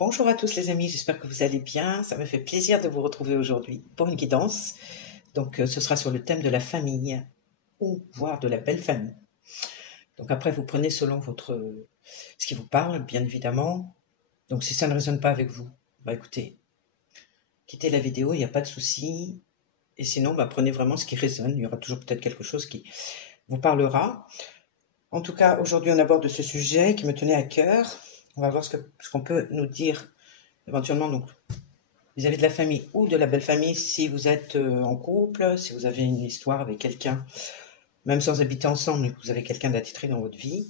Bonjour à tous les amis, j'espère que vous allez bien. Ça me fait plaisir de vous retrouver aujourd'hui pour une guidance. Donc ce sera sur le thème de la famille ou voire de la belle famille. Donc après vous prenez selon ce qui vous parle, bien évidemment. Donc si ça ne résonne pas avec vous, bah écoutez, quittez la vidéo, il n'y a pas de souci. Et sinon, bah, prenez vraiment ce qui résonne. Il y aura toujours peut-être quelque chose qui vous parlera. En tout cas, aujourd'hui on aborde ce sujet qui me tenait à cœur. On va voir ce qu'on peut nous dire éventuellement donc vis-à-vis de la famille ou de la belle famille si vous êtes en couple, si vous avez une histoire avec quelqu'un, même sans habiter ensemble, mais que vous avez quelqu'un d'attitré dans votre vie.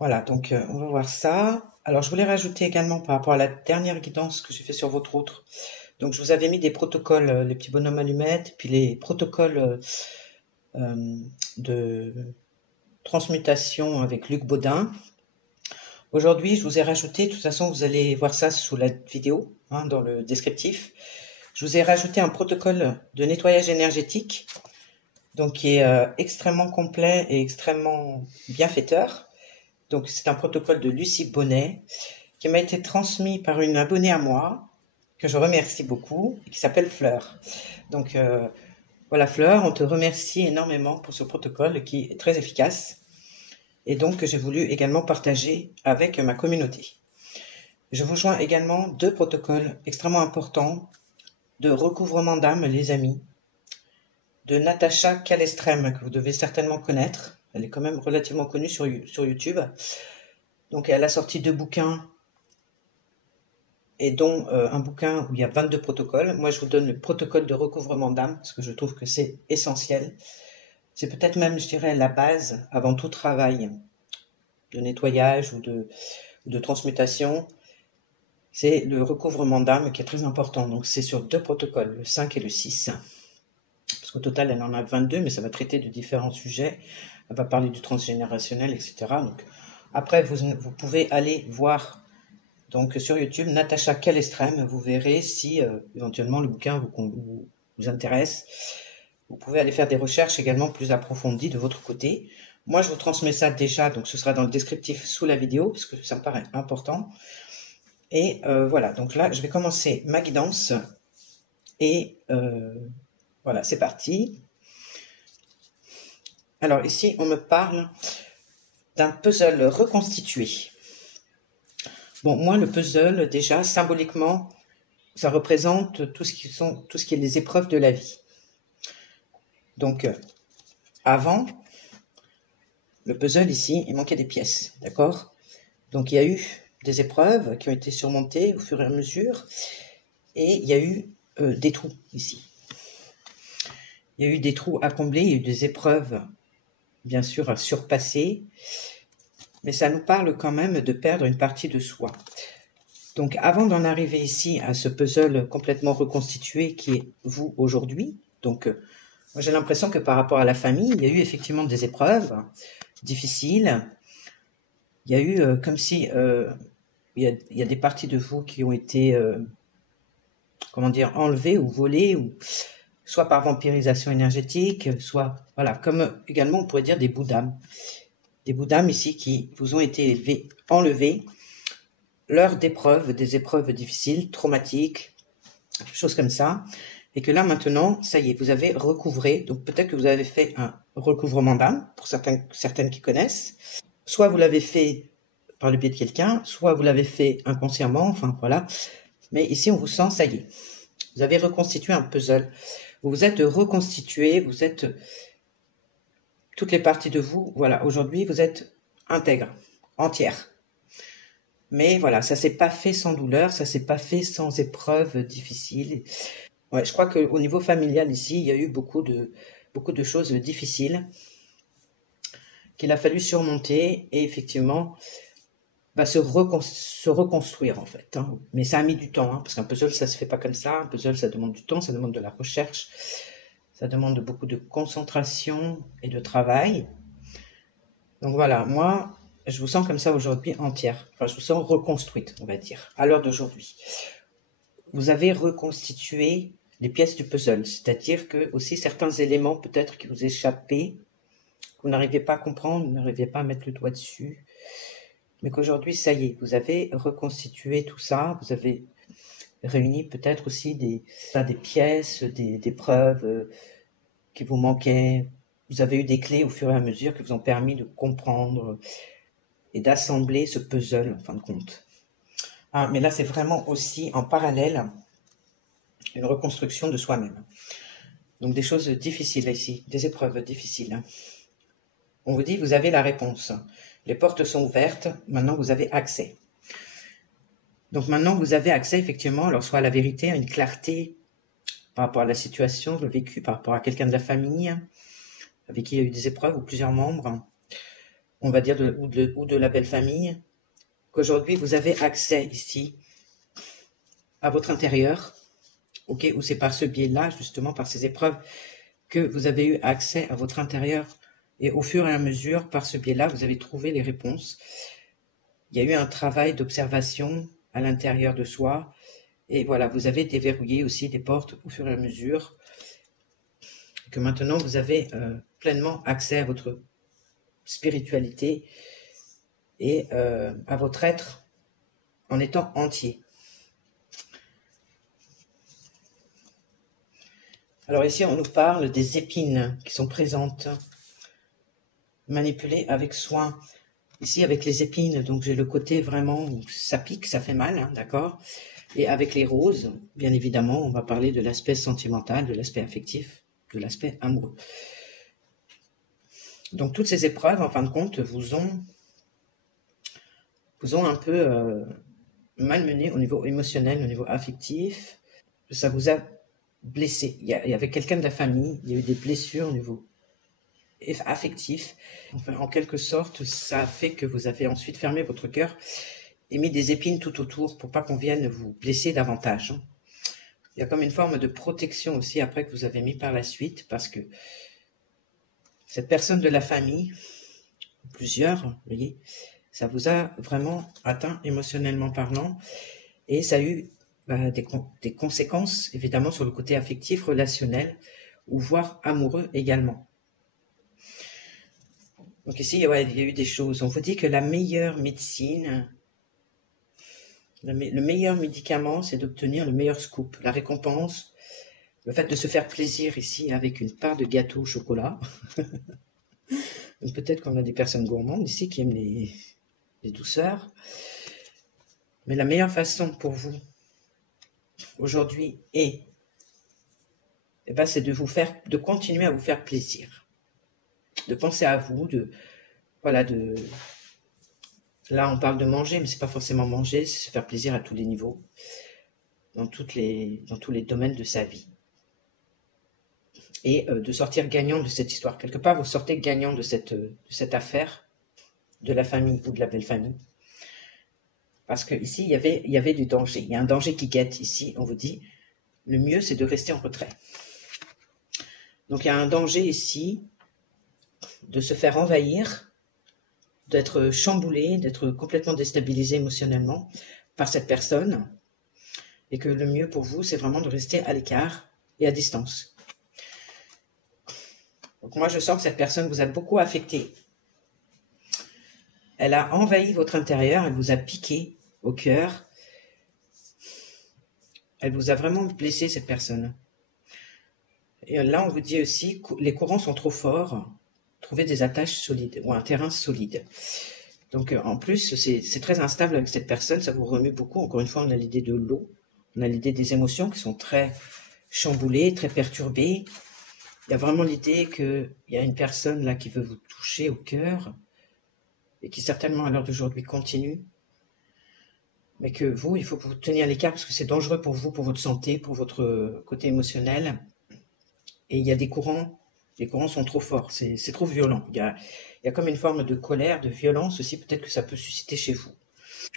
Voilà, donc on va voir ça. Alors je voulais rajouter également par rapport à la dernière guidance que j'ai fait sur votre autre. Donc je vous avais mis des protocoles, les petits bonhommes allumettes, puis les protocoles de transmutation avec Luc Baudin. Aujourd'hui, je vous ai rajouté, de toute façon, vous allez voir ça sous la vidéo, dans le descriptif. Je vous ai rajouté un protocole de nettoyage énergétique, donc qui est extrêmement complet et extrêmement bienfaiteur. Donc c'est un protocole de Lucie Bonnet, qui m'a été transmis par une abonnée à moi, que je remercie beaucoup, qui s'appelle Fleur. Donc voilà Fleur, on te remercie énormément pour ce protocole qui est très efficace. Et donc j'ai voulu également partager avec ma communauté. Je vous joins également deux protocoles extrêmement importants de recouvrement d'âme, les amis, de Natacha Calestrem, que vous devez certainement connaître. Elle est quand même relativement connue sur YouTube. Donc elle a sorti 2 bouquins, et dont un bouquin où il y a 22 protocoles. Moi je vous donne le protocole de recouvrement d'âme, parce que je trouve que c'est essentiel. C'est peut-être même, je dirais, la base avant tout travail de nettoyage ou de transmutation. C'est le recouvrement d'âme qui est très important. Donc c'est sur 2 protocoles, le 5 et le 6. Parce qu'au total, elle en a 22, mais ça va traiter de différents sujets. Elle va parler du transgénérationnel, etc. Donc, après, vous pouvez aller voir donc, sur YouTube Natacha Calestrem. Vous verrez si éventuellement le bouquin vous intéresse. Vous pouvez aller faire des recherches également plus approfondies de votre côté. Moi, je vous transmets ça déjà, donc ce sera dans le descriptif sous la vidéo, parce que ça me paraît important. Et voilà, donc là, je vais commencer ma guidance. Et voilà, c'est parti. Alors ici, on me parle d'un puzzle reconstitué. Bon, moi, le puzzle, déjà, symboliquement, ça représente tout ce qui est les épreuves de la vie. Donc, avant, le puzzle ici, il manquait des pièces, d'accord? Donc, il y a eu des épreuves qui ont été surmontées au fur et à mesure, et il y a eu des trous ici. Il y a eu des trous à combler, il y a eu des épreuves, bien sûr, à surpasser, mais ça nous parle quand même de perdre une partie de soi. Donc, avant d'en arriver ici à ce puzzle complètement reconstitué qui est vous aujourd'hui, donc moi j'ai l'impression que par rapport à la famille, il y a eu effectivement des épreuves difficiles. Il y a eu comme si il y a des parties de vous qui ont été comment dire, enlevées ou volées, ou soit par vampirisation énergétique, soit voilà, comme également on pourrait dire des bouts d'âme. Des bouts d'âme ici qui vous ont été enlevés lors d'épreuves, des épreuves difficiles, traumatiques, choses comme ça, et que là maintenant, ça y est, vous avez recouvré. Donc peut-être que vous avez fait un recouvrement d'âme, pour certaines qui connaissent, soit vous l'avez fait par le biais de quelqu'un, soit vous l'avez fait inconsciemment, enfin voilà. Mais ici on vous sent, ça y est, vous avez reconstitué un puzzle, vous vous êtes reconstitué, vous êtes toutes les parties de vous, voilà, aujourd'hui vous êtes intègre, entière. Mais voilà, ça s'est pas fait sans douleur, ça s'est pas fait sans épreuves difficiles. Ouais, je crois qu'au niveau familial ici, il y a eu beaucoup de choses difficiles qu'il a fallu surmonter et effectivement se reconstruire en fait. Mais ça a mis du temps, parce qu'un puzzle ça se fait pas comme ça. Un puzzle ça demande du temps, ça demande de la recherche, ça demande beaucoup de concentration et de travail. Donc voilà, moi je vous sens comme ça aujourd'hui entière. Enfin, je vous sens reconstruite, on va dire, à l'heure d'aujourd'hui. Vous avez reconstitué les pièces du puzzle, c'est-à-dire que aussi certains éléments peut-être qui vous échappaient, que vous n'arriviez pas à comprendre, vous n'arriviez pas à mettre le doigt dessus, mais qu'aujourd'hui, ça y est, vous avez reconstitué tout ça, vous avez réuni peut-être aussi des pièces, des preuves qui vous manquaient. Vous avez eu des clés au fur et à mesure qui vous ont permis de comprendre et d'assembler ce puzzle, en fin de compte. Ah, mais là, c'est vraiment aussi en parallèle une reconstruction de soi-même. Donc des choses difficiles ici, des épreuves difficiles. On vous dit, vous avez la réponse. Les portes sont ouvertes, maintenant vous avez accès. Donc maintenant vous avez accès effectivement, alors soit à la vérité, à une clarté par rapport à la situation, le vécu, par rapport à quelqu'un de la famille, avec qui il y a eu des épreuves, ou plusieurs membres, on va dire, ou de la belle famille, qu'aujourd'hui vous avez accès ici à votre intérieur, ok, ou c'est par ce biais-là, justement, par ces épreuves, que vous avez eu accès à votre intérieur, et au fur et à mesure, par ce biais-là, vous avez trouvé les réponses. Il y a eu un travail d'observation à l'intérieur de soi, et voilà, vous avez déverrouillé aussi des portes au fur et à mesure, que maintenant vous avez pleinement accès à votre spiritualité et à votre être en étant entier. Alors ici, on nous parle des épines qui sont présentes, manipulées avec soin. Ici, avec les épines, donc j'ai le côté vraiment où ça pique, ça fait mal, hein, d'accord? Et avec les roses, bien évidemment, on va parler de l'aspect sentimental, de l'aspect affectif, de l'aspect amoureux. Donc toutes ces épreuves, en fin de compte, vous ont un peu malmené au niveau émotionnel, au niveau affectif. Ça vous a blessé. Il y avait quelqu'un de la famille, il y a eu des blessures au niveau affectif. Enfin, en quelque sorte, ça a fait que vous avez ensuite fermé votre cœur et mis des épines tout autour pour pas qu'on vienne vous blesser davantage. Il y a comme une forme de protection aussi après que vous avez mis par la suite, parce que cette personne de la famille, plusieurs, vous voyez, ça vous a vraiment atteint émotionnellement parlant, et ça a eu des conséquences évidemment sur le côté affectif, relationnel, ou voire amoureux également. Donc ici, il y a eu des choses. On vous dit que la meilleure médecine, le meilleur médicament, c'est d'obtenir le meilleur scoop, la récompense, le fait de se faire plaisir ici avec une part de gâteau au chocolat. Peut-être qu'on a des personnes gourmandes ici qui aiment les douceurs. Mais la meilleure façon pour vous, aujourd'hui, c'est de continuer à vous faire plaisir. De penser à vous, là on parle de manger, mais c'est pas forcément manger, c'est se faire plaisir à tous les niveaux, dans tous les domaines de sa vie. Et de sortir gagnant de cette histoire. Quelque part, vous sortez gagnant de cette affaire de la famille ou de la belle famille. Parce que ici, il y avait du danger. Il y a un danger qui guette ici. On vous dit, le mieux, c'est de rester en retrait. Donc, il y a un danger ici de se faire envahir, d'être chamboulé, d'être complètement déstabilisé émotionnellement par cette personne. Et que le mieux pour vous, c'est vraiment de rester à l'écart et à distance. Donc moi, je sens que cette personne vous a beaucoup affecté. Elle a envahi votre intérieur, elle vous a piqué au cœur. Elle vous a vraiment blessé, cette personne. Et là, on vous dit aussi que les courants sont trop forts. Trouvez des attaches solides ou un terrain solide. Donc en plus, c'est très instable avec cette personne, ça vous remue beaucoup. Encore une fois, on a l'idée de l'eau, on a l'idée des émotions qui sont très chamboulées, très perturbées. Il y a vraiment l'idée qu'il y a une personne là qui veut vous toucher au cœur et qui certainement à l'heure d'aujourd'hui continue. Mais que vous, il faut que vous teniez à l'écart parce que c'est dangereux pour vous, pour votre santé, pour votre côté émotionnel. Et il y a des courants, les courants sont trop forts, c'est trop violent. Il y a comme une forme de colère, de violence aussi, peut-être que ça peut susciter chez vous,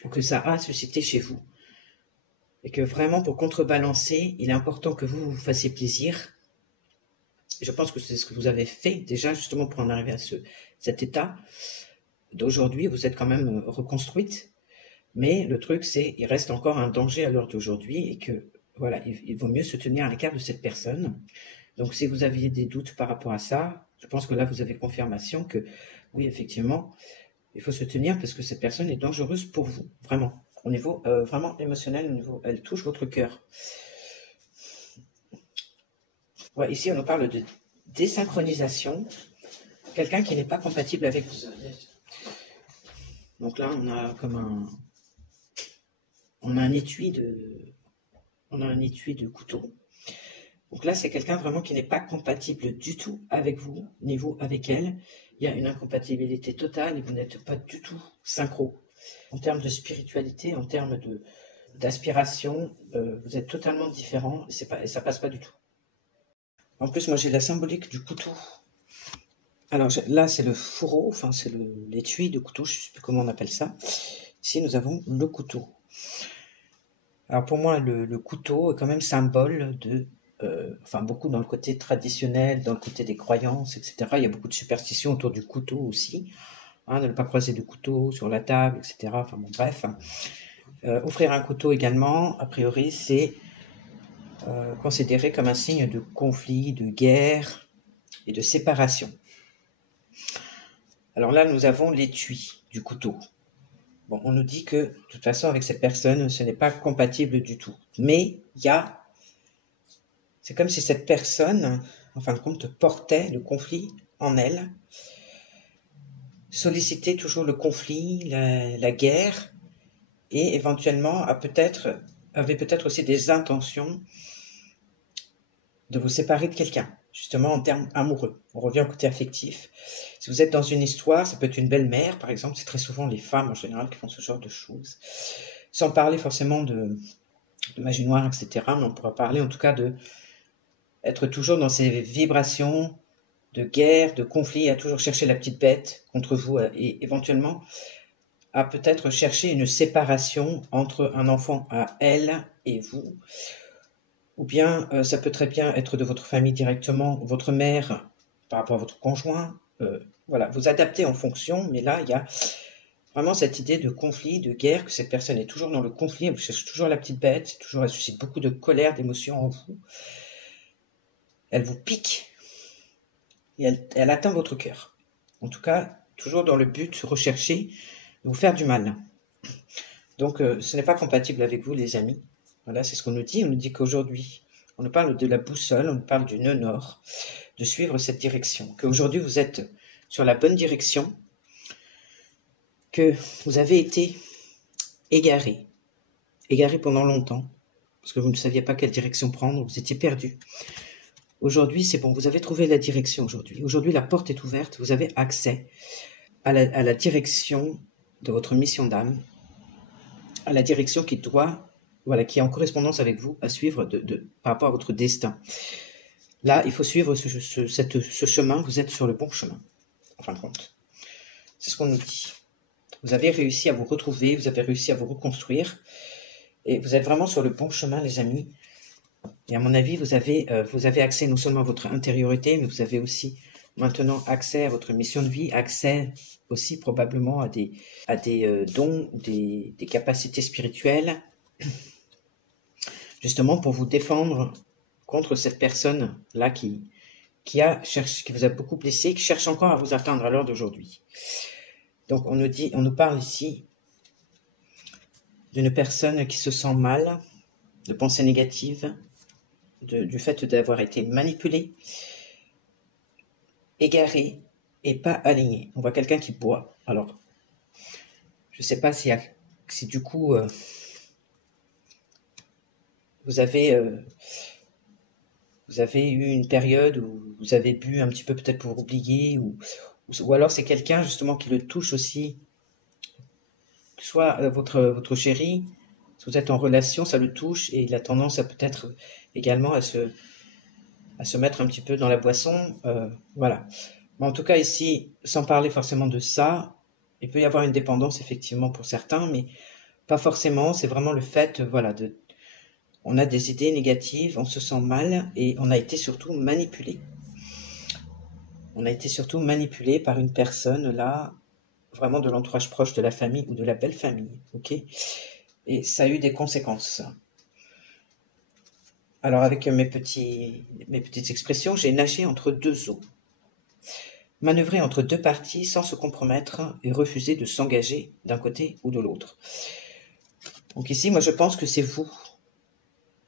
ou que ça a suscité chez vous. Et que vraiment, pour contrebalancer, il est important que vous vous fassiez plaisir. Je pense que c'est ce que vous avez fait déjà, justement, pour en arriver à cet état d'aujourd'hui. Vous êtes quand même reconstruite. Mais le truc, c'est il reste encore un danger à l'heure d'aujourd'hui et que, voilà, il vaut mieux se tenir à l'écart de cette personne. Donc, si vous aviez des doutes par rapport à ça, je pense que là, vous avez confirmation que, oui, effectivement, Il faut se tenir parce que cette personne est dangereuse pour vous, vraiment. Au niveau vraiment émotionnel, au niveau, elle touche votre cœur. Ouais, ici, on nous parle de désynchronisation. Quelqu'un qui n'est pas compatible avec vous. Donc là, on a comme on a un étui de couteau. Donc là, c'est quelqu'un vraiment qui n'est pas compatible du tout avec vous, ni vous avec elle. Il y a une incompatibilité totale et vous n'êtes pas du tout synchro. En termes de spiritualité, en termes d'aspiration, vous êtes totalement différents et ça passe pas du tout. En plus, moi, j'ai la symbolique du couteau. Alors là, c'est le fourreau, enfin, c'est l'étui de couteau, je ne sais plus comment on appelle ça. Ici, nous avons le couteau. Alors pour moi, le couteau est quand même symbole de... enfin, beaucoup dans le côté traditionnel, dans le côté des croyances, etc. Il y a beaucoup de superstitions autour du couteau aussi. Hein, de ne pas croiser de couteau sur la table, etc. Enfin bon, bref. Offrir un couteau également, a priori, c'est considéré comme un signe de conflit, de guerre et de séparation. Alors là, nous avons l'étui du couteau. Bon, on nous dit que, de toute façon, avec cette personne, ce n'est pas compatible du tout. Mais c'est comme si cette personne, en fin de compte, portait le conflit en elle, sollicitait toujours le conflit, la guerre, et éventuellement avait peut-être aussi des intentions de vous séparer de quelqu'un, justement en termes amoureux. On revient au côté affectif. Si vous êtes dans une histoire, ça peut être une belle-mère, par exemple, c'est très souvent les femmes en général qui font ce genre de choses. Sans parler forcément de magie noire, etc., mais on pourra parler en tout cas de être toujours dans ces vibrations de guerre, de conflit, à toujours chercher la petite bête contre vous et éventuellement à peut-être chercher une séparation entre un enfant à elle et vous. Ou bien ça peut très bien être de votre famille directement, votre mère par rapport à votre conjoint. Voilà, vous adaptez en fonction, mais là, il y a vraiment cette idée de conflit, de guerre, que cette personne est toujours dans le conflit, elle cherche toujours la petite bête, elle suscite beaucoup de colère, d'émotion en vous. Elle vous pique et elle atteint votre cœur. En tout cas, toujours dans le but recherché de vous faire du mal. Donc, ce n'est pas compatible avec vous, les amis. Voilà, c'est ce qu'on nous dit. On nous dit qu'aujourd'hui, on nous parle de la boussole, on nous parle du nœud nord, de suivre cette direction. Qu'aujourd'hui, vous êtes sur la bonne direction, que vous avez été égaré pendant longtemps, parce que vous ne saviez pas quelle direction prendre, vous étiez perdu. Aujourd'hui, c'est bon, vous avez trouvé la direction aujourd'hui. Aujourd'hui, la porte est ouverte, vous avez accès à la direction de votre mission d'âme, à la direction qui doit, voilà, qui est en correspondance avec vous à suivre par rapport à votre destin. Là, il faut suivre ce chemin, vous êtes sur le bon chemin, en fin de compte. C'est ce qu'on nous dit. Vous avez réussi à vous retrouver, vous avez réussi à vous reconstruire, et vous êtes vraiment sur le bon chemin, les amis. Et à mon avis, vous avez accès non seulement à votre intériorité, mais vous avez aussi maintenant accès à votre mission de vie, accès aussi probablement à des dons, des capacités spirituelles, justement pour vous défendre contre cette personne-là qui vous a beaucoup blessé, qui cherche encore à vous atteindre à l'heure d'aujourd'hui. Donc on nous parle ici d'une personne qui se sent mal, de pensées négatives, du fait d'avoir été manipulée, égaré et pas aligné. On voit quelqu'un qui boit. Alors, je ne sais pas si du coup vous avez eu une période où vous avez bu un petit peu peut-être pour oublier, ou alors c'est quelqu'un justement qui le touche aussi, soit votre chéri, si vous êtes en relation, ça le touche et il a tendance à peut-être également à se mettre un petit peu dans la boisson, voilà. Mais en tout cas ici, sans parler forcément de ça, il peut y avoir une dépendance effectivement pour certains, mais pas forcément, c'est vraiment le fait, voilà, on a des idées négatives, on se sent mal et on a été surtout manipulé. On a été surtout manipulé par une personne là, vraiment de l'entourage proche de la famille ou de la belle famille, ok? Et ça a eu des conséquences. Alors avec mes petites expressions, j'ai nagé entre deux eaux. manœuvrer entre deux parties sans se compromettre et refuser de s'engager d'un côté ou de l'autre. Donc ici, moi je pense que c'est vous,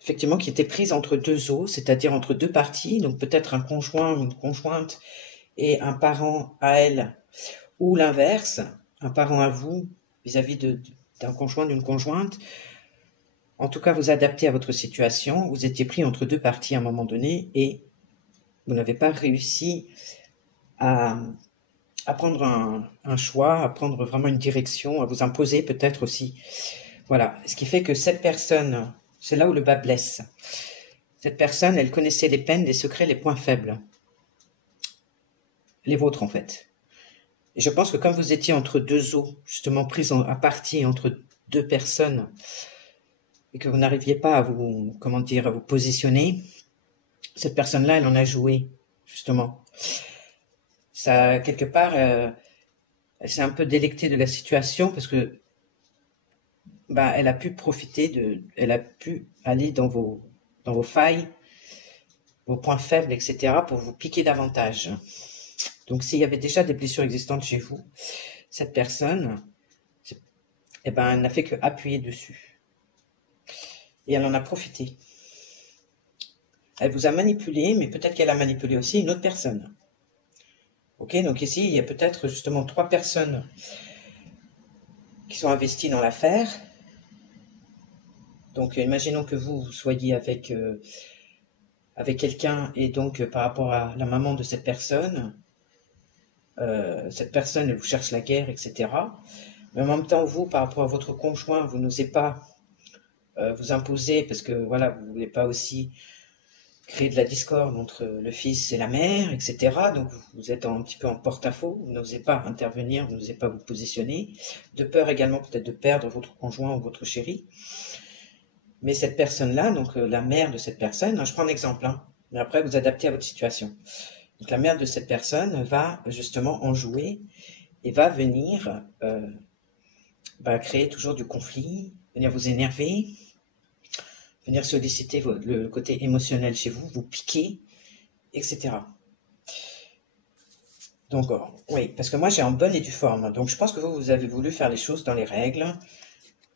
effectivement, qui étiez prise entre deux eaux, c'est-à-dire entre deux parties, donc peut-être un conjoint ou une conjointe et un parent à elle, ou l'inverse, un parent à vous vis-à-vis d'un conjoint, d'une conjointe. En tout cas, vous adaptez à votre situation, vous étiez pris entre deux parties à un moment donné et vous n'avez pas réussi à prendre un choix, à prendre vraiment une direction, à vous imposer peut-être aussi. Voilà, ce qui fait que cette personne, c'est là où le bas blesse. Cette personne, elle connaissait les peines, les secrets, les points faibles. Les vôtres en fait. Et je pense que comme vous étiez entre deux eaux, justement prises à partie entre deux personnes, et que vous n'arriviez pas à vous, comment dire, à vous positionner, cette personne-là, elle en a joué, justement. Ça, quelque part, elle s'est un peu délectée de la situation parce que, bah, elle a pu profiter elle a pu aller dans vos failles, vos points faibles, etc., pour vous piquer davantage. Donc, s'il y avait déjà des blessures existantes chez vous, cette personne, eh ben, elle n'a fait que appuyer dessus. Et elle en a profité. Elle vous a manipulé, mais peut-être qu'elle a manipulé aussi une autre personne. Ok, donc ici, il y a peut-être justement 3 personnes qui sont investies dans l'affaire. Donc, imaginons que vous soyez avec quelqu'un et donc par rapport à la maman de cette personne, elle vous cherche la guerre, etc. Mais en même temps, vous, par rapport à votre conjoint, vous n'osez pas vous imposer parce que voilà, vous ne voulez pas aussi créer de la discorde entre le fils et la mère, etc. Donc vous êtes un petit peu en porte-à-faux, vous n'osez pas intervenir, vous n'osez pas vous positionner, de peur également peut-être de perdre votre conjoint ou votre chéri. Mais cette personne-là, donc la mère de cette personne, je prends un exemple, hein, mais après vous adaptez à votre situation. Donc la mère de cette personne va justement en jouer et va venir créer toujours du conflit, venir vous énerver, venir solliciter le côté émotionnel chez vous, vous piquer, etc. Donc, oui, parce que moi j'ai en bonne et due forme. Donc je pense que vous avez voulu faire les choses dans les règles.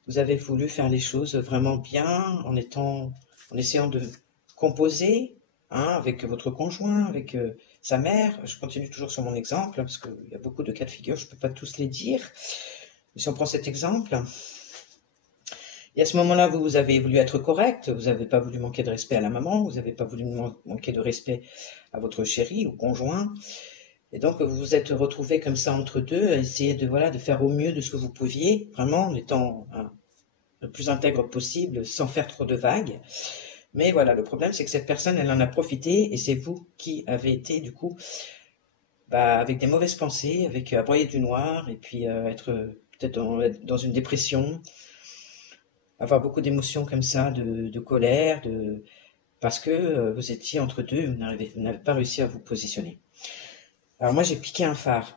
Vous avez voulu faire les choses vraiment bien, en essayant de composer, hein, avec votre conjoint, avec sa mère. Je continue toujours sur mon exemple, parce qu'il y a beaucoup de cas de figure, je ne peux pas tous les dire. Mais si on prend cet exemple, et à ce moment-là, vous avez voulu être correct, vous n'avez pas voulu manquer de respect à la maman, vous n'avez pas voulu manquer de respect à votre chéri ou conjoint. Et donc, vous vous êtes retrouvé comme ça entre deux, à essayer de faire au mieux de ce que vous pouviez, vraiment en étant le plus intègre possible, sans faire trop de vagues. Mais voilà, le problème, c'est que cette personne, elle en a profité, et c'est vous qui avez été, du coup, avec des mauvaises pensées, avec à broyer du noir, et puis être peut-être dans une dépression, avoir beaucoup d'émotions comme ça, de colère, parce que vous étiez entre deux, vous n'avez pas réussi à vous positionner. Alors moi j'ai piqué un phare,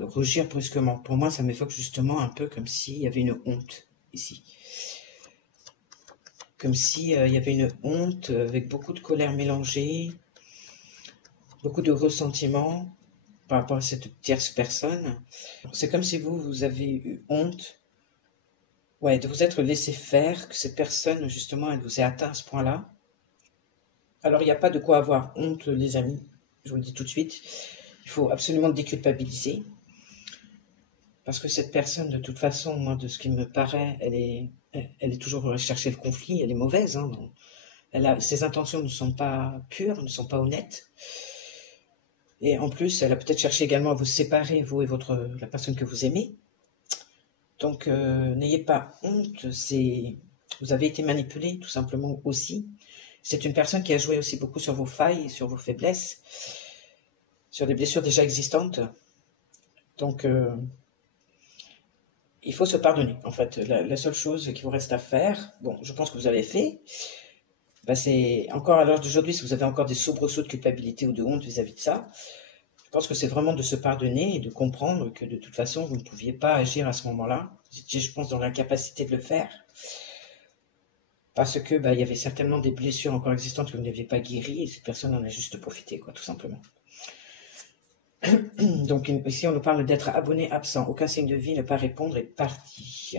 rougir brusquement. Pour moi ça m'évoque justement un peu comme s'il y avait une honte ici. Comme s'il y avait une honte avec beaucoup de colère mélangée, beaucoup de ressentiment par rapport à cette tierce personne. C'est comme si vous avez eu honte, ouais, de vous être laissé faire, que cette personne justement elle vous ait atteint à ce point-là. Alors il n'y a pas de quoi avoir honte les amis, je vous le dis tout de suite. Il faut absolument déculpabiliser. Parce que cette personne, de toute façon, moi, de ce qui me paraît, elle est toujours à chercher le conflit, elle est mauvaise. Hein, ses intentions ne sont pas pures, ne sont pas honnêtes. Et en plus, elle a peut-être cherché également à vous séparer, vous et la personne que vous aimez. Donc, n'ayez pas honte, vous avez été manipulé, tout simplement aussi. C'est une personne qui a joué aussi beaucoup sur vos failles, sur vos faiblesses, sur des blessures déjà existantes. Donc, il faut se pardonner, en fait. La seule chose qui vous reste à faire, bon, je pense que vous avez fait, c'est encore à l'heure d'aujourd'hui, si vous avez encore des soubresauts de culpabilité ou de honte vis-à-vis de ça, je pense que c'est vraiment de se pardonner et de comprendre que de toute façon, vous ne pouviez pas agir à ce moment-là. Vous étiez, je pense, dans l'incapacité de le faire. Parce que, il y avait certainement des blessures encore existantes que vous n'aviez pas guéries et cette personne en a juste profité, quoi, tout simplement. Donc ici, on nous parle d'être abonné absent. Aucun signe de vie, ne pas répondre est parti.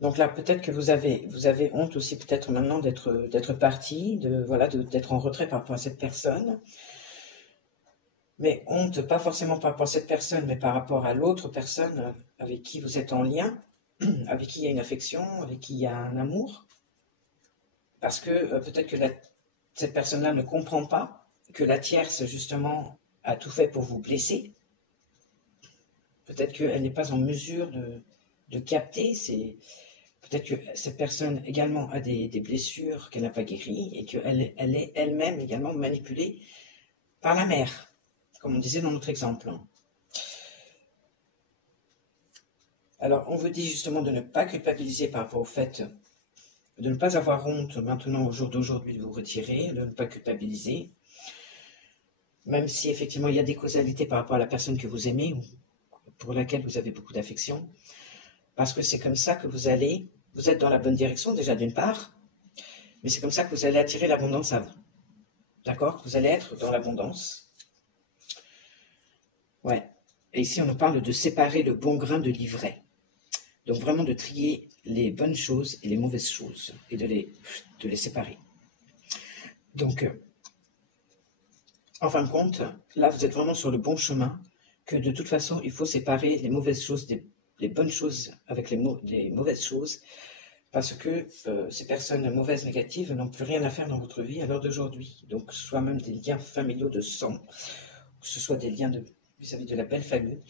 Donc là, peut-être que vous avez honte aussi, peut-être maintenant d'être parti, d'être en retrait par rapport à cette personne. Mais honte, pas forcément par rapport à cette personne, mais par rapport à l'autre personne avec qui vous êtes en lien, avec qui il y a une affection, avec qui il y a un amour. Parce que peut-être que cette personne-là ne comprend pas que la tierce, justement, a tout fait pour vous blesser. Peut-être qu'elle n'est pas en mesure de capter. Peut-être que cette personne également a des blessures qu'elle n'a pas guéries et qu'elle est elle-même également manipulée par la mère, comme on disait dans notre exemple. Alors, on vous dit justement de ne pas culpabiliser par rapport au fait de ne pas avoir honte maintenant, au jour d'aujourd'hui, de vous retirer, de ne pas culpabiliser, même si effectivement il y a des causalités par rapport à la personne que vous aimez ou pour laquelle vous avez beaucoup d'affection, parce que c'est comme ça que vous êtes dans la bonne direction déjà d'une part, mais c'est comme ça que vous allez attirer l'abondance à vous. D'accord? Vous allez être dans l'abondance. Ouais. Et ici, on nous parle de séparer le bon grain de l'ivraie. Donc vraiment de trier les bonnes choses et les mauvaises choses et de les séparer. Donc, en fin de compte, là, vous êtes vraiment sur le bon chemin, que de toute façon, il faut séparer les mauvaises choses des bonnes choses avec les mauvaises choses, parce que ces personnes mauvaises, négatives, n'ont plus rien à faire dans votre vie à l'heure d'aujourd'hui. Donc, soit même des liens familiaux de sang, que ce soit des liens vis-à-vis de la belle famille.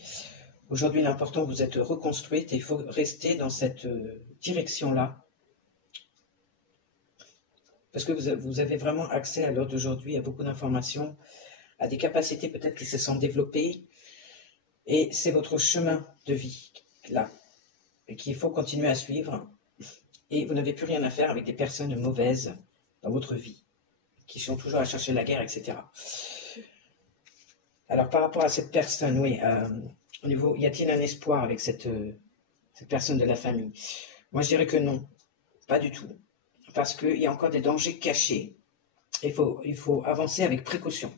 Aujourd'hui, l'important, vous êtes reconstruite et il faut rester dans cette direction-là. Parce que vous avez vraiment accès à l'heure d'aujourd'hui à beaucoup d'informations, à des capacités peut-être qui se sont développées. Et c'est votre chemin de vie, là, et qu'il faut continuer à suivre. Et vous n'avez plus rien à faire avec des personnes mauvaises dans votre vie, qui sont toujours à chercher la guerre, etc. Alors, par rapport à cette personne, oui, au niveau, y a-t-il un espoir avec cette personne de la famille? Moi, je dirais que non, pas du tout. Parce qu'il y a encore des dangers cachés. Il faut avancer avec précaution.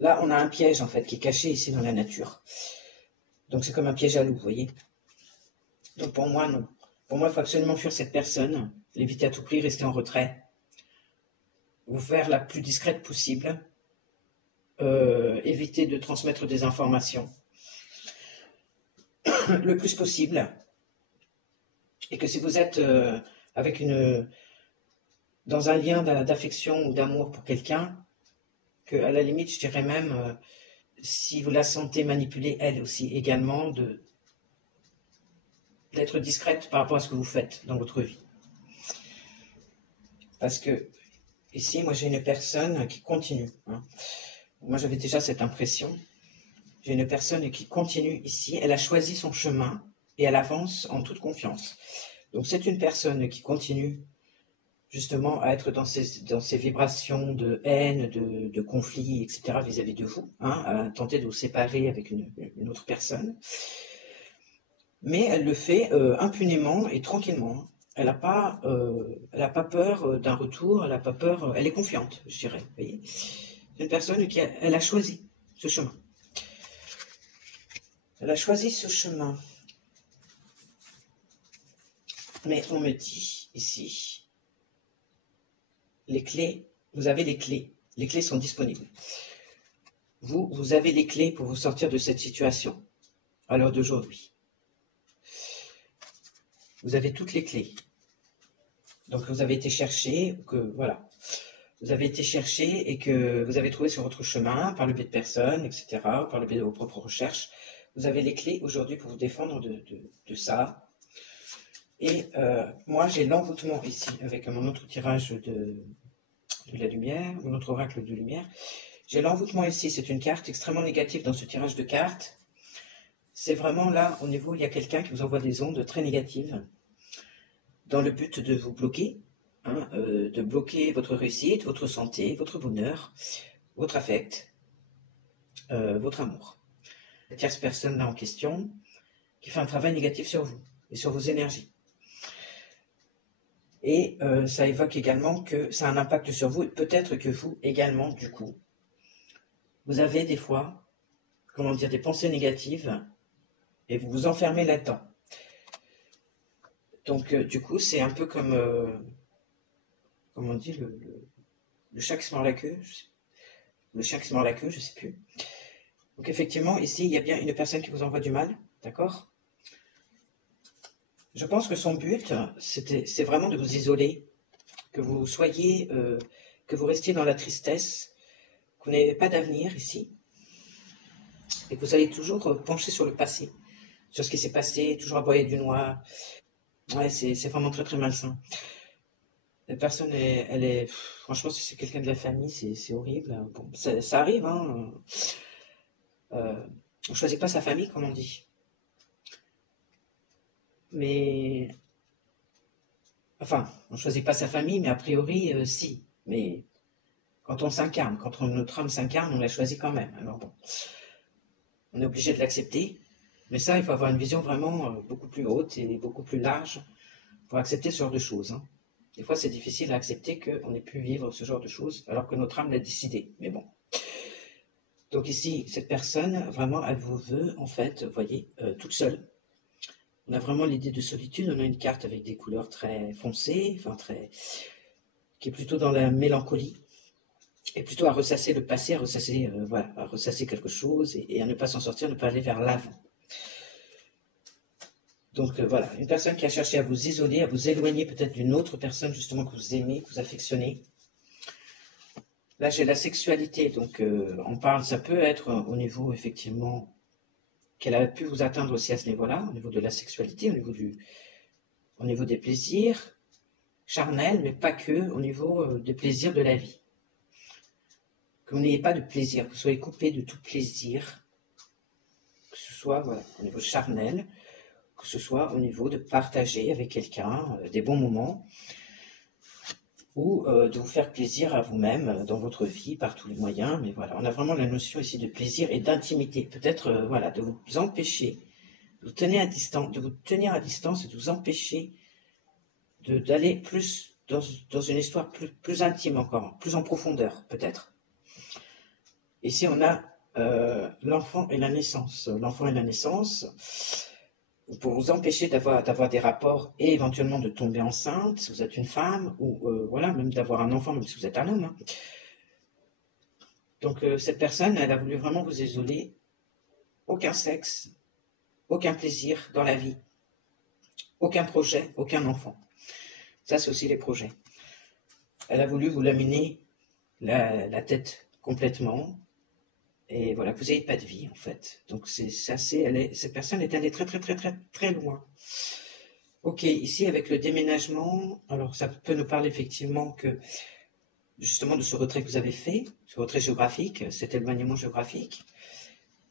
Là, on a un piège, en fait, qui est caché ici dans la nature. Donc, c'est comme un piège à loup, vous voyez. Donc, pour moi, non. Pour moi, il faut absolument fuir cette personne, l'éviter à tout prix, rester en retrait, vous faire la plus discrète possible, éviter de transmettre des informations le plus possible, et que si vous êtes dans un lien d'affection ou d'amour pour quelqu'un, que à la limite, je dirais même, si vous la sentez manipulée, elle aussi, également, d'être discrète par rapport à ce que vous faites dans votre vie. Parce que ici, moi, j'ai une personne qui continue. Hein. Moi, j'avais déjà cette impression. J'ai une personne qui continue ici. Elle a choisi son chemin et elle avance en toute confiance. Donc, c'est une personne qui continue justement à être dans ces vibrations de haine, de conflit, etc. vis-à-vis de vous, hein, à tenter de vous séparer avec une autre personne. Mais elle le fait impunément et tranquillement. Elle n'a pas peur d'un retour, elle n'a pas peur, elle est confiante, je dirais. Vous voyez, c'est une personne elle a choisi ce chemin. Elle a choisi ce chemin. Mais on me dit ici, les clés, vous avez les clés. Les clés sont disponibles. Vous avez les clés pour vous sortir de cette situation à l'heure d'aujourd'hui. Vous avez toutes les clés. Donc vous avez été chercher, voilà. Vous avez été chercher et que vous avez trouvé sur votre chemin par le biais de personnes, etc., par le biais de vos propres recherches. Vous avez les clés aujourd'hui pour vous défendre de ça. Et moi, j'ai l'envoûtement ici avec mon autre tirage de la lumière, mon autre oracle de lumière. J'ai l'envoûtement ici, c'est une carte extrêmement négative dans ce tirage de cartes. C'est vraiment là, au niveau, il y a quelqu'un qui vous envoie des ondes très négatives dans le but de vous bloquer, hein, de bloquer votre réussite, votre santé, votre bonheur, votre affect, votre amour. Cette tierce personne là en question qui fait un travail négatif sur vous et sur vos énergies. Et ça évoque également que ça a un impact sur vous et peut-être que vous également, du coup, vous avez des fois, comment dire, des pensées négatives et vous vous enfermez là-dedans. Donc, du coup, c'est un peu comme, comment on dit, le chat qui se mord la queue, le chien qui se mord la queue, je sais plus. Donc, effectivement, ici, il y a bien une personne qui vous envoie du mal, d'accord? Je pense que son but, c'est vraiment de vous isoler, que vous soyez, que vous restiez dans la tristesse, que vous n'avez pas d'avenir ici, et que vous allez toujours pencher sur le passé, sur ce qui s'est passé, toujours aboyer du noir. Ouais, c'est vraiment très très malsain. La personne, franchement, si c'est quelqu'un de la famille, c'est horrible. Bon, ça arrive, hein. On choisit pas sa famille, comme on dit. Mais, enfin, on choisit pas sa famille, mais a priori, si. Mais quand on s'incarne, quand notre âme s'incarne, on la choisit quand même. Alors bon, on est obligé de l'accepter. Mais ça, il faut avoir une vision vraiment beaucoup plus haute et beaucoup plus large pour accepter ce genre de choses, hein. Des fois, c'est difficile à accepter qu'on ait pu vivre ce genre de choses alors que notre âme l'a décidé. Mais bon. Donc ici, cette personne, vraiment, elle vous veut, en fait, vous voyez, toute seule. On a vraiment l'idée de solitude. On a une carte avec des couleurs très foncées, enfin qui est plutôt dans la mélancolie, et plutôt à ressasser le passé, à ressasser, voilà, à ressasser quelque chose et à ne pas s'en sortir, ne pas aller vers l'avant. Donc voilà, une personne qui a cherché à vous isoler, à vous éloigner peut-être d'une autre personne justement que vous aimez, que vous affectionnez. Là, j'ai la sexualité, donc on parle, ça peut être au niveau effectivement qu'elle a pu vous atteindre aussi à ce niveau-là, au niveau de la sexualité, au niveau des plaisirs charnels, mais pas que, au niveau des plaisirs de la vie. Que vous n'ayez pas de plaisir, que vous soyez coupé de tout plaisir, que ce soit voilà, au niveau charnel, que ce soit au niveau de partager avec quelqu'un des bons moments, ou de vous faire plaisir à vous-même dans votre vie par tous les moyens. Mais voilà, on a vraiment la notion ici de plaisir et d'intimité. Peut-être voilà, de vous empêcher, de vous tenir à distance, et de vous empêcher d'aller plus dans une histoire plus intime encore, plus en profondeur peut-être. Ici, on a l'enfant et la naissance. L'enfant et la naissance, pour vous empêcher d'avoir des rapports et éventuellement de tomber enceinte, si vous êtes une femme, ou voilà, même d'avoir un enfant, même si vous êtes un homme, hein. Donc cette personne, elle a voulu vraiment vous isoler. Aucun sexe, aucun plaisir dans la vie, aucun projet, aucun enfant. Ça, c'est aussi les projets. Elle a voulu vous laminer la tête complètement. Et voilà, que vous n'avez pas de vie, en fait. Donc, cette personne est allée très, très, très, très, très loin. Ok, ici, avec le déménagement, alors ça peut nous parler effectivement que, justement, de ce retrait que vous avez fait, ce retrait géographique, cet éloignement géographique.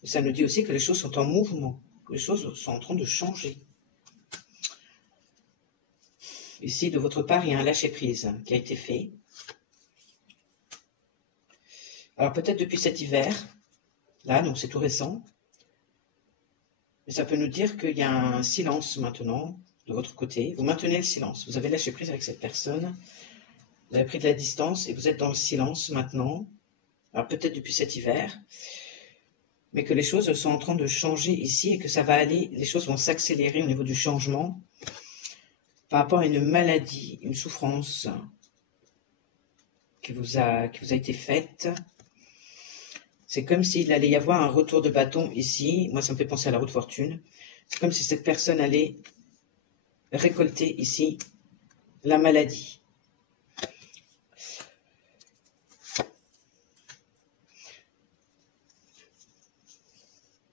Ça nous dit aussi que les choses sont en mouvement, que les choses sont en train de changer. Ici, de votre part, il y a un lâcher-prise qui a été fait. Alors, peut-être depuis cet hiver, là, donc c'est tout récent, mais ça peut nous dire qu'il y a un silence maintenant de votre côté. Vous maintenez le silence. Vous avez lâché prise avec cette personne. Vous avez pris de la distance et vous êtes dans le silence maintenant. Alors peut-être depuis cet hiver, mais que les choses sont en train de changer ici et que ça va aller, les choses vont s'accélérer au niveau du changement par rapport à une maladie, une souffrance qui vous a été faite. C'est comme s'il allait y avoir un retour de bâton ici. Moi, ça me fait penser à la roue de fortune. C'est comme si cette personne allait récolter ici la maladie.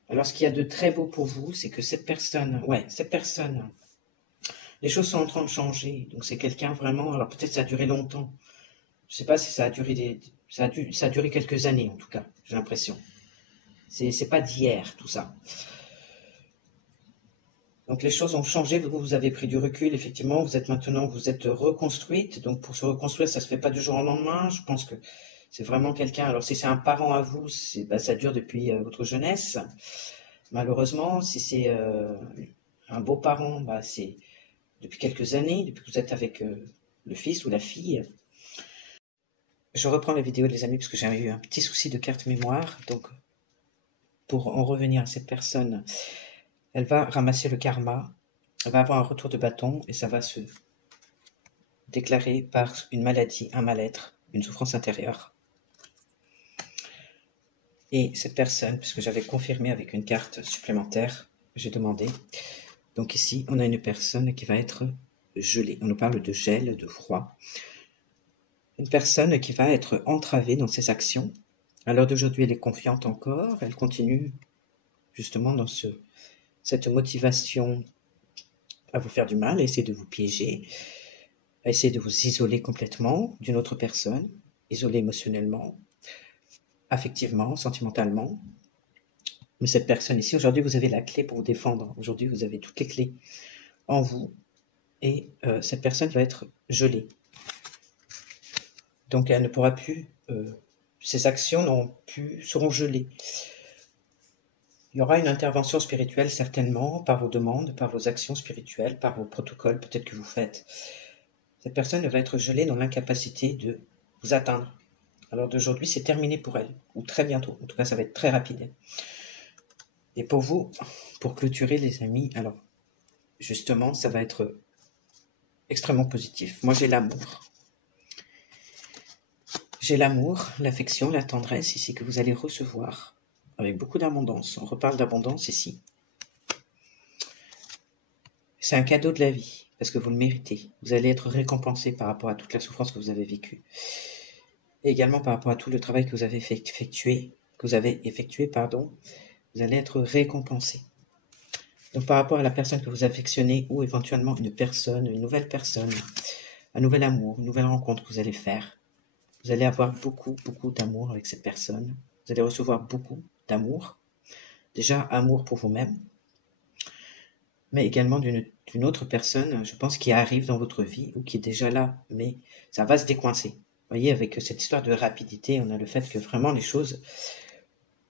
Alors, ce qu'il y a de très beau pour vous, c'est que cette personne, les choses sont en train de changer. Donc, c'est quelqu'un vraiment, alors peut-être ça a duré longtemps. Je ne sais pas si ça a duré ça a duré quelques années, en tout cas, j'ai l'impression. C'est pas d'hier, tout ça. Donc les choses ont changé, vous avez pris du recul, effectivement, vous êtes reconstruite, donc pour se reconstruire, ça se fait pas du jour au lendemain, je pense que c'est vraiment quelqu'un, alors si c'est un parent à vous, ça dure depuis votre jeunesse, malheureusement, si c'est un beau parent, c'est depuis quelques années, depuis que vous êtes avec le fils ou la fille. je reprends la vidéo, les amis, parce que j'ai eu un petit souci de carte mémoire. Donc, pour en revenir à cette personne, elle va ramasser le karma, elle va avoir un retour de bâton et ça va se déclarer par une maladie, un mal-être, une souffrance intérieure. Et cette personne, puisque j'avais confirmé avec une carte supplémentaire, j'ai demandé. Donc ici, on a une personne qui va être gelée. On nous parle de gel, de froid. Une personne qui va être entravée dans ses actions. À l'heure d'aujourd'hui, elle est confiante encore. Elle continue justement dans cette motivation à vous faire du mal, à essayer de vous piéger, à essayer de vous isoler complètement d'une autre personne, isoler émotionnellement, affectivement, sentimentalement. Mais cette personne ici, aujourd'hui, vous avez la clé pour vous défendre. Aujourd'hui, vous avez toutes les clés en vous. Et cette personne va être gelée. Donc, elle ne pourra plus... ses actions seront gelées. Il y aura une intervention spirituelle, certainement, par vos demandes, par vos actions spirituelles, par vos protocoles, peut-être que vous faites. Cette personne va être gelée dans l'incapacité de vous atteindre. Alors d'aujourd'hui, c'est terminé pour elle, ou très bientôt. En tout cas, ça va être très rapide. Et pour vous, pour clôturer, les amis, alors, justement, ça va être extrêmement positif. Moi, j'ai l'amour. J'ai l'amour, l'affection, la tendresse ici que vous allez recevoir avec beaucoup d'abondance. On reparle d'abondance ici. C'est un cadeau de la vie parce que vous le méritez. Vous allez être récompensé par rapport à toute la souffrance que vous avez vécue. Et également par rapport à tout le travail que vous avez effectué, vous allez être récompensé. Donc par rapport à la personne que vous affectionnez ou éventuellement une nouvelle personne, un nouvel amour, une nouvelle rencontre que vous allez faire, vous allez avoir beaucoup, beaucoup d'amour avec cette personne. Vous allez recevoir beaucoup d'amour. Déjà, amour pour vous-même, mais également d'une autre personne, je pense, qui arrive dans votre vie ou qui est déjà là, mais ça va se décoincer. Vous voyez, avec cette histoire de rapidité, on a le fait que vraiment les choses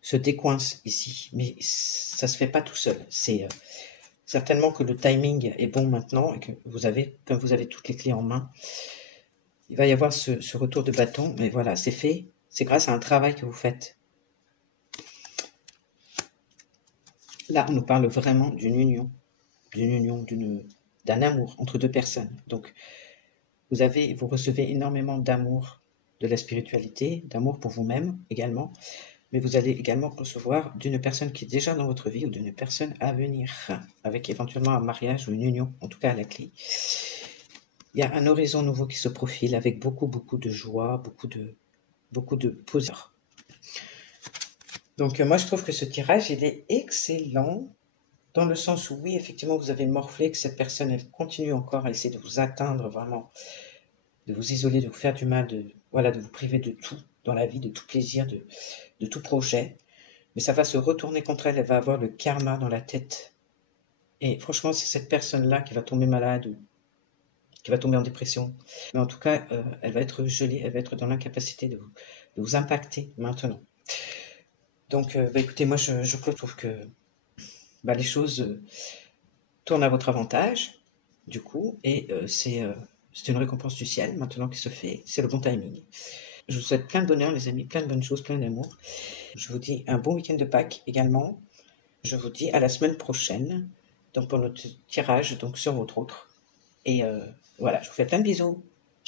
se décoincent ici, mais ça se fait pas tout seul. C'est certainement que le timing est bon maintenant et que comme vous avez toutes les clés en main, il va y avoir ce retour de bâton, mais voilà, c'est fait. C'est grâce à un travail que vous faites. Là, on nous parle vraiment d'une union, d'un amour entre deux personnes. Donc, vous recevez énormément d'amour de la spiritualité, d'amour pour vous-même également, mais vous allez également recevoir d'une personne qui est déjà dans votre vie ou d'une personne à venir, avec éventuellement un mariage ou une union, en tout cas à la clé. Il y a un horizon nouveau qui se profile avec beaucoup, beaucoup de joie, beaucoup de poseur. Donc moi je trouve que ce tirage il est excellent dans le sens où oui effectivement vous avez morflé que cette personne elle continue encore à essayer de vous atteindre vraiment, de vous isoler, de vous faire du mal, de vous priver de tout dans la vie, de tout plaisir, de tout projet. Mais ça va se retourner contre elle, elle va avoir le karma dans la tête. Et franchement c'est cette personne-là qui va tomber malade ou qui va tomber en dépression. Mais en tout cas elle va être gelée, elle va être dans l'incapacité de vous impacter maintenant. Donc, écoutez, moi, je trouve que les choses tournent à votre avantage, du coup, et c'est une récompense du ciel maintenant qui se fait. C'est le bon timing. Je vous souhaite plein de bonheur, les amis, plein de bonnes choses, plein d'amour. Je vous dis un bon week-end de Pâques également. Je vous dis à la semaine prochaine, donc pour notre tirage donc sur votre autre. Et voilà, je vous fais plein de bisous.